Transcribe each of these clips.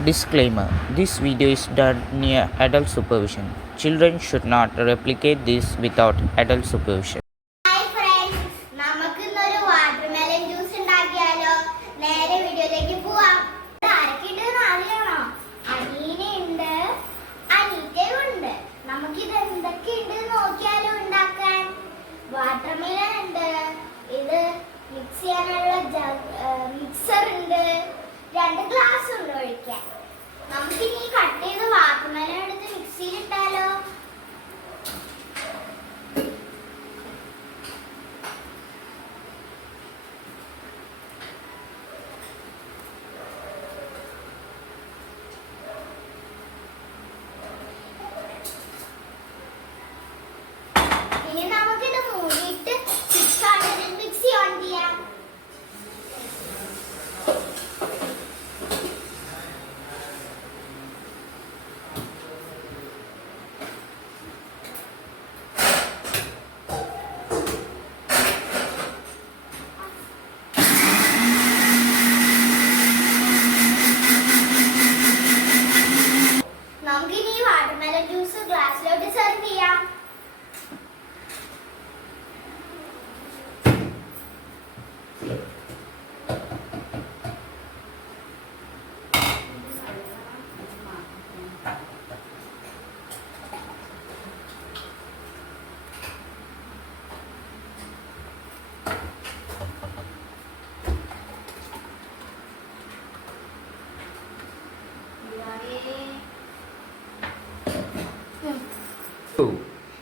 Disclaimer This video is done near adult supervision. Children should not replicate this without adult supervision. Watermelon juice ഉണ്ടാക്കിയാലോ നേരെ വീഡിയോയിലേക്ക് പോവാം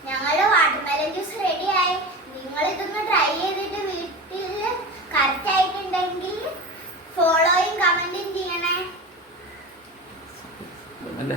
ഞങ്ങളുടെ watermelon juice റെഡിയായി നിങ്ങൾ ഇതൊന്ന് ട്രൈ ചെയ്തിട്ട് അല്ല